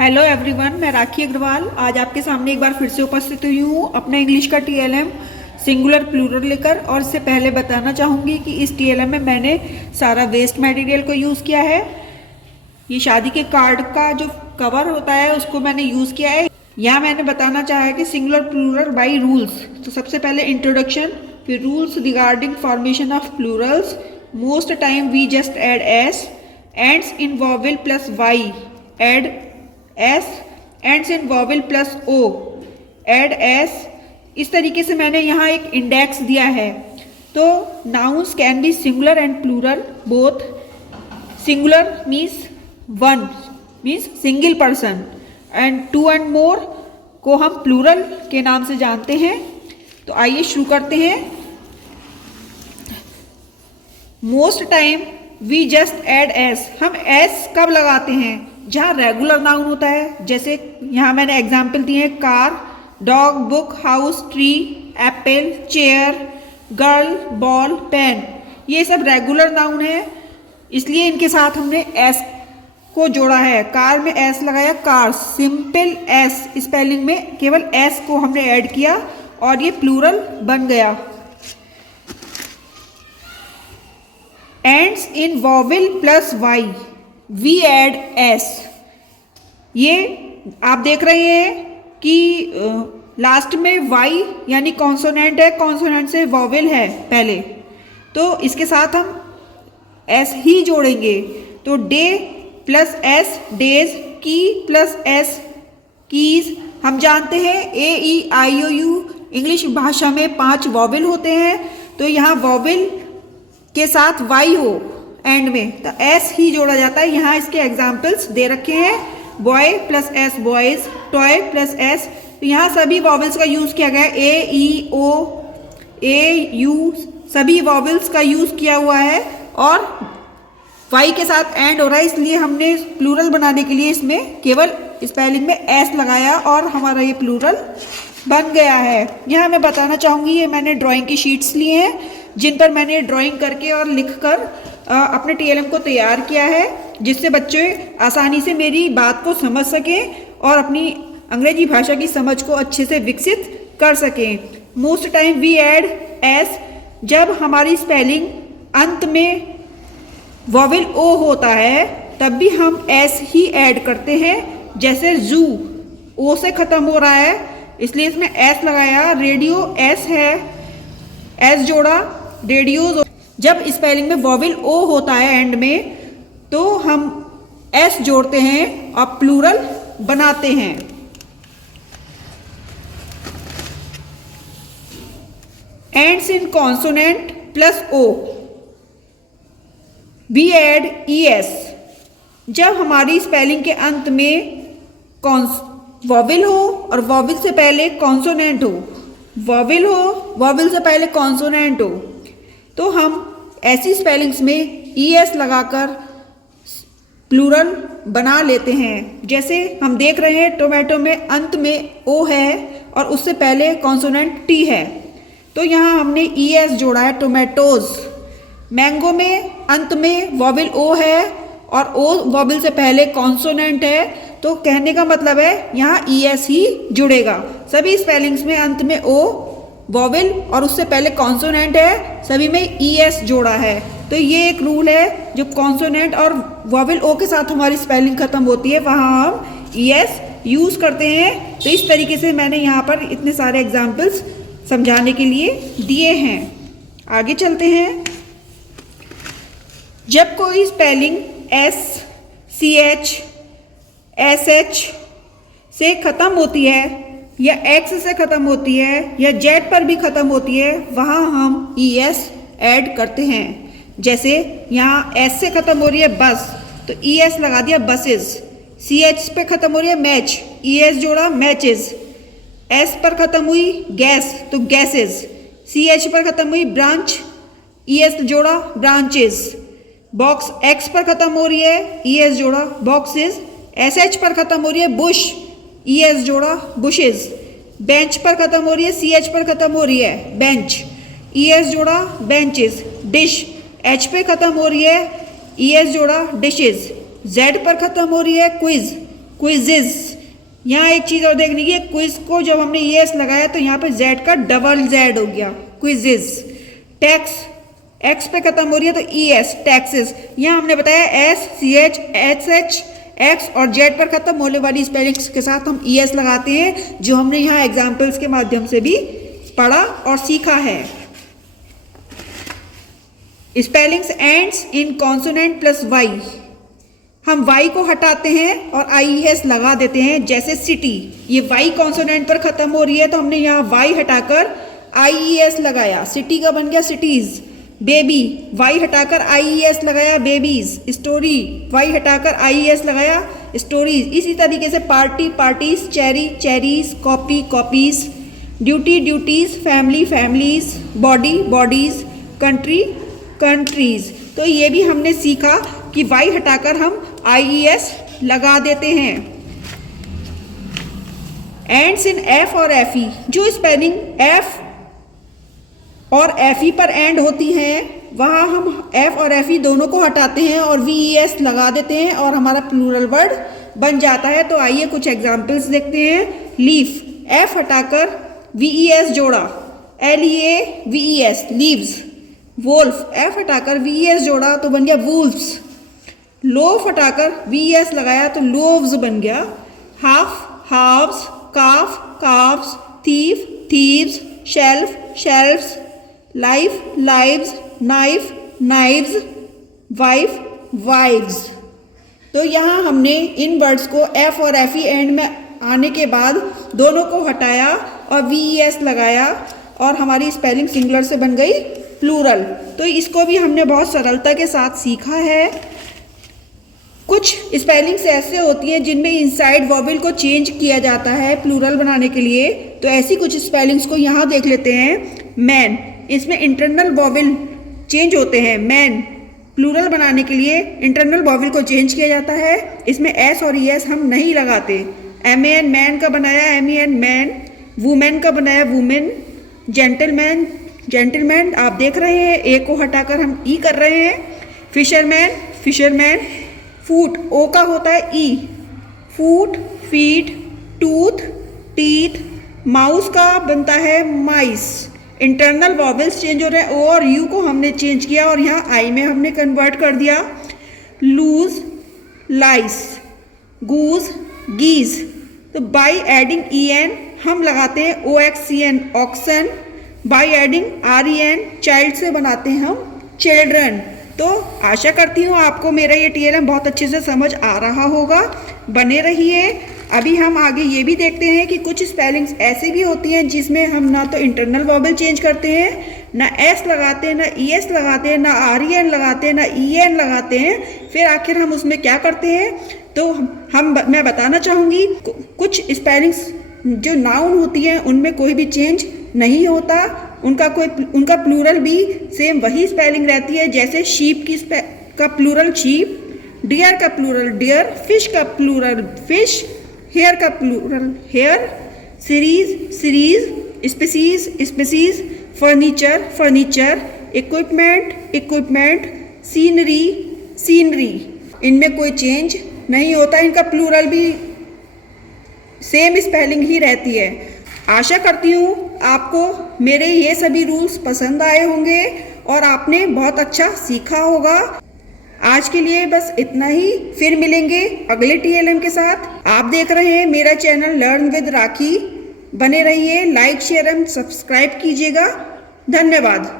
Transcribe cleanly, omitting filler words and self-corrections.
Hello everyone, मैं राखी अग्रवाल आज आपके सामने एक बार फिर से उपस्थित हुई हूँ अपना इंग्लिश का टीएलएम सिंगुलर प्लूरल लेकर। और इससे पहले बताना चाहूँगी कि इस टीएलएम में मैंने सारा वेस्ट मटेरियल को यूज़ किया है। ये शादी के कार्ड का जो कवर होता है उसको मैंने यूज़ किया है। यहाँ मैंने बताना चाहा है कि सिंगुलर प्लूरल बाई रूल्स। तो सबसे पहले इंट्रोडक्शन, फिर rules regarding formation of plurals. Most time we just add s, ends in vowel plus y add s, ends in vowel plus o add s. इस तरीके से मैंने यहाँ एक इंडेक्स दिया है। तो nouns can be singular and plural both. Singular means one, means single person, and two and more को हम प्लूरल के नाम से जानते हैं। तो आइए शुरू करते हैं। Most time we just add s. हम एस कब लगाते हैं? जहाँ रेगुलर नाउन होता है। जैसे यहाँ मैंने एग्जाम्पल दिए हैं car, dog, book, house, tree, apple, chair, girl, ball, pen. ये सब रेगुलर नाउन है, इसलिए इनके साथ हमने एस को जोड़ा है। कार में एस लगाया, कार, सिंपल एस स्पेलिंग में केवल एस को हमने ऐड किया और ये प्लूरल बन गया। Ends in vowel plus y we add s. ये आप देख रहे हैं कि लास्ट में वाई यानी कॉन्सोनेंट है, कॉन्सोनेंट से वॉवेल है पहले, तो इसके साथ हम एस ही जोड़ेंगे। तो डे प्लस एस डेज, की प्लस एस कीज। हम जानते हैं ए ई आई ओ यू इंग्लिश भाषा में 5 वॉवेल होते हैं, तो यहाँ वॉवेल के साथ वाई हो एंड में तो एस ही जोड़ा जाता है। यहाँ इसके एग्जाम्पल्स दे रखे हैं, boy plus S boys, toy plus S. तो यहाँ सभी वॉवेल्स का यूज़ किया गया है। ए ई ओ ए यू सभी वॉवेल्स का यूज़ किया हुआ है और वाई के साथ एंड हो रहा है, इसलिए हमने प्लूरल बनाने के लिए इसमें केवल स्पेलिंग में एस लगाया और हमारा ये प्लूरल बन गया है। यहाँ मैं बताना चाहूँगी, ये मैंने ड्राइंग की शीट्स लिए हैं जिन पर मैंने ड्राइंग करके और लिख कर अपने टीएलएम को तैयार किया है, जिससे बच्चे आसानी से मेरी बात को समझ सकें और अपनी अंग्रेजी भाषा की समझ को अच्छे से विकसित कर सकें। Most time we add s. जब हमारी स्पेलिंग अंत में वॉवेल ओ होता है तब भी हम एस ही ऐड करते हैं। जैसे जू ओ से ख़त्म हो रहा है इसलिए इसमें एस लगाया। रेडियो एस है, एस जोड़ा, रेडियोज। जब स्पेलिंग में वॉवेल ओ होता है एंड में तो हम एस जोड़ते हैं और प्लूरल बनाते हैं। Ends in consonant plus o we add e s. जब हमारी स्पेलिंग के अंत में वॉवेल हो और वॉवेल से पहले कॉन्सोनेंट हो, वॉवेल हो, वॉवेल से पहले कॉन्सोनेंट हो, तो हम ऐसी स्पेलिंग्स में ई एस लगाकर प्लूरल बना लेते हैं। जैसे हम देख रहे हैं टोमेटो में अंत में ओ है और उससे पहले कॉन्सोनेंट टी है, तो यहाँ हमने ई एस जोड़ा है, टोमेटोज। मैंगो में अंत में वॉवेल ओ है और ओ वॉवेल से पहले कॉन्सोनेंट है, तो कहने का मतलब है यहाँ ई एस ही जुड़ेगा। सभी स्पेलिंग्स में अंत में ओ वॉवेल और उससे पहले कॉन्सोनेंट है, सभी में ई एस जोड़ा है। तो ये एक रूल है, जो कॉन्सोनेंट और वॉवेल ओ के साथ हमारी स्पेलिंग खत्म होती है वहाँ हम ई एस यूज़ करते हैं। तो इस तरीके से मैंने यहाँ पर इतने सारे एग्जाम्पल्स समझाने के लिए दिए हैं। आगे चलते हैं। जब कोई spelling s, c h, s h से ख़त्म होती है या एक्स से ख़त्म होती है या जेड पर भी ख़त्म होती है, वहाँ हम ई एस ऐड करते हैं। जैसे यहाँ एस से ख़त्म हो रही है बस, तो ई एस लगा दिया बसेस। सी एच पे ख़त्म हो रही है मैच, ई एस जोड़ा मैचेस। एस पर ख़त्म हुई गैस, तो गैसेस। सी एच पर ख़त्म हुई ब्रांच, ई एस जोड़ा ब्रांचेस। बॉक्स एक्स पर ख़त्म हो रही है, ई एस जोड़ा बॉक्सेस। एस एच पर ख़त्म हो रही है बुश, ई एस जोड़ा बुशेज। बेंच पर ख़त्म हो रही है, सी एच पर ख़त्म हो रही है बेंच, ई एस जोड़ा बेंचेस। डिश एच पे ख़त्म हो रही है, ई एस जोड़ा डिशेज। जेड पर ख़त्म हो रही है क्विज, क्विज़िज। यहाँ एक चीज़ और देखने की है, क्विज को जब हमने ES लगाया तो यहाँ पे Z का डबल Z हो गया, क्विज़िज। टैक्स, X पे खत्म हो रही है तो ES, टैक्सेस। यहाँ हमने बताया S, CH, SH, X और Z पर खत्म होने वाली स्पेलिंग्स के साथ हम ES लगाते हैं, जो हमने यहाँ एग्जाम्पल्स के माध्यम से भी पढ़ा और सीखा है। Spellings ends in consonant plus Y। हम Y को हटाते हैं और IES लगा देते हैं, जैसे सिटी, ये Y कॉन्सोनेंट पर खत्म हो रही है तो हमने यहाँ Y हटाकर IES लगाया, सिटी का बन गया सिटीज। बेबी, Y हटाकर IES लगाया, बेबीज। स्टोरी, Y हटाकर IES लगाया, स्टोरीज। इसी तरीके से party, parties. Cherry, cherries. Copy, copies. Duty, duties. Family, families. Body, bodies. Country, countries. तो ये भी हमने सीखा कि Y हटाकर हम IES लगा देते हैं। एंड्स इन F और FE, जो स्पेलिंग F और FE पर एंड होती हैं वहाँ हम F और FE दोनों को हटाते हैं और VES लगा देते हैं और हमारा प्लूरल वर्ड बन जाता है। तो आइए कुछ एग्जाम्पल्स देखते हैं। लीफ, F हटाकर VES जोड़ा, LEAVES, लीव्स। वोल्फ, F हटाकर VES जोड़ा तो बन गया वूल्फ्स। लोफ हटाकर VES लगाया तो लोव्स बन गया। Half, halves. Calf, calves. Thief, thieves. Shelf, shelfs. Life, lives. Knife, knives. Wife, wives. तो यहाँ हमने इन वर्ड्स को F और FE एंड में आने के बाद दोनों को हटाया और VES लगाया और हमारी स्पेलिंग सिंगुलर से बन गई प्लूरल। तो इसको भी हमने बहुत सरलता के साथ सीखा है। कुछ स्पेलिंग्स ऐसे होती हैं जिनमें इनसाइड वॉवेल को चेंज किया जाता है प्लूरल बनाने के लिए, तो ऐसी कुछ स्पेलिंग्स को यहाँ देख लेते हैं। मैन, इसमें इंटरनल वॉवेल चेंज होते हैं। मैन प्लूरल बनाने के लिए इंटरनल वॉवेल को चेंज किया जाता है, इसमें S और ES हम नहीं लगाते। MAN, मैन का बनाया MEN, मैन। वुमेन का बनाया वुमेन। Gentleman, gentleman. आप देख रहे हैं A को हटाकर हम E कर रहे हैं। Fisherman, fisherman. फूट, O का होता है E, foot. Feet, tooth, teeth. Mouse का बनता है माइस। इंटरनल वॉवेल्स चेंज हो रहे हैं, O और U को हमने चेंज किया और यहाँ I में हमने कन्वर्ट कर दिया। Louse, lice. Goose, geese. तो बाई एडिंग EN हम लगाते हैं OXCN, oxen. By adding REN child से बनाते हैं हम चिल्ड्रन। तो आशा करती हूँ आपको मेरा ये TLM बहुत अच्छे से समझ आ रहा होगा। बने रहिए। अभी हम आगे ये भी देखते हैं कि कुछ स्पेलिंग्स ऐसे भी होती हैं जिसमें हम ना तो इंटरनल वॉवेल चेंज करते हैं, ना S लगाते हैं, ना ES लगाते हैं, ना REN लगाते हैं, ना EN लगाते हैं। फिर आखिर हम उसमें क्या करते हैं, तो मैं बताना चाहूँगी कुछ स्पेलिंग्स जो नाउन होती हैं उनमें कोई भी चेंज नहीं होता, उनका प्लूरल भी सेम वही स्पेलिंग रहती है। जैसे शीप का प्लूरल शीप, डियर का प्लूरल डियर, फिश का प्लूरल फिश, हेयर का plural hair, series series, species species, furniture furniture, equipment equipment, scenery scenery. इनमें कोई चेंज नहीं होता, इनका प्लूरल भी सेम स्पेलिंग ही रहती है। आशा करती हूँ आपको मेरे ये सभी रूल्स पसंद आए होंगे और आपने बहुत अच्छा सीखा होगा। आज के लिए बस इतना ही, फिर मिलेंगे अगले TLM के साथ। आप देख रहे हैं मेरा चैनल लर्न विद राखी। बने रहिए, लाइक शेयर एंड सब्सक्राइब कीजिएगा। धन्यवाद।